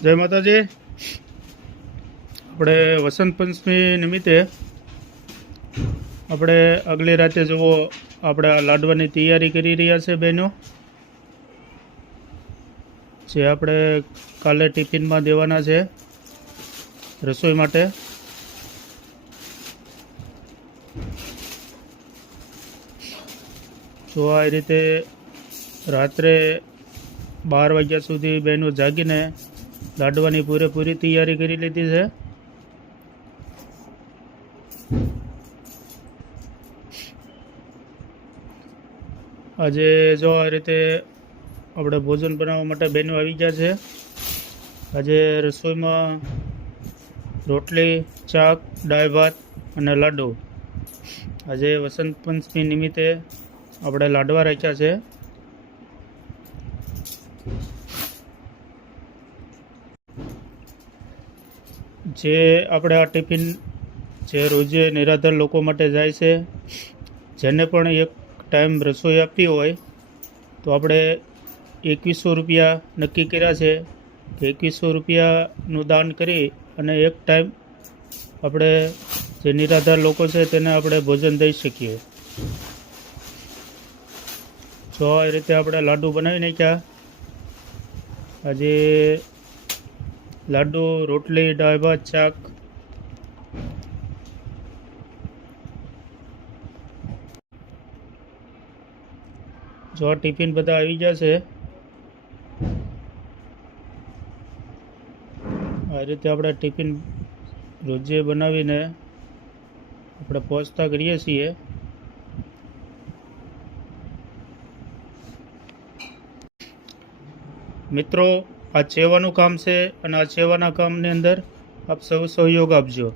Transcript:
જય માતાજી। આપણે વસંત પંચમી નિમિત્તે આપણે આગલી રાતે જુઓ આપણે આ લાડવાની તૈયારી કરી રહ્યા છે બહેનો, જે આપણે કાલે ટિફિનમાં દેવાના છે રસોઈ માટે। જો આ રીતે રાત્રે 12 વાગ્યા સુધી બહેનો જાગીને લાડવાની પૂરેપૂરી તૈયારી કરી લીધી છે। આજે જો આ રીતે આપણે ભોજન બનાવવા માટે બહેનો આવી ગયા છે। આજે રસોઈમાં રોટલી, શાક, દાળ ભાત અને લાડુ। આજે વસંત પંચમી નિમિત્તે આપણે લાડવા રાખ્યા છે। જે આપણે આ ટિફિન જે રોજે નિરાધાર લોકો માટે જાય છે, જેને પણ એક ટાઈમ રસોઈ આપવી હોય તો આપણે 2100 રૂપિયા નક્કી કર્યા છે કે 2100 રૂપિયાનું દાન કરી અને એક ટાઈમ આપણે જે નિરાધાર લોકો છે તેને આપણે ભોજન દઈ શકીએ। જો આ રીતે આપણે લાડુ બનાવી નાખ્યા। આજે લાડુ, રોટલી, દાળ ભાત, શાક। જો આ ટિફિન બધા આવી ગયા છે। આ રીતે આપણે ટિફિન રોજે બનાવીને આપણે પહોંચતા કરીએ છીએ। મિત્રો, આ સેવાનું કામ છે અને આ સેવાના કામની અંદર આપ સૌ સહયોગ આપજો।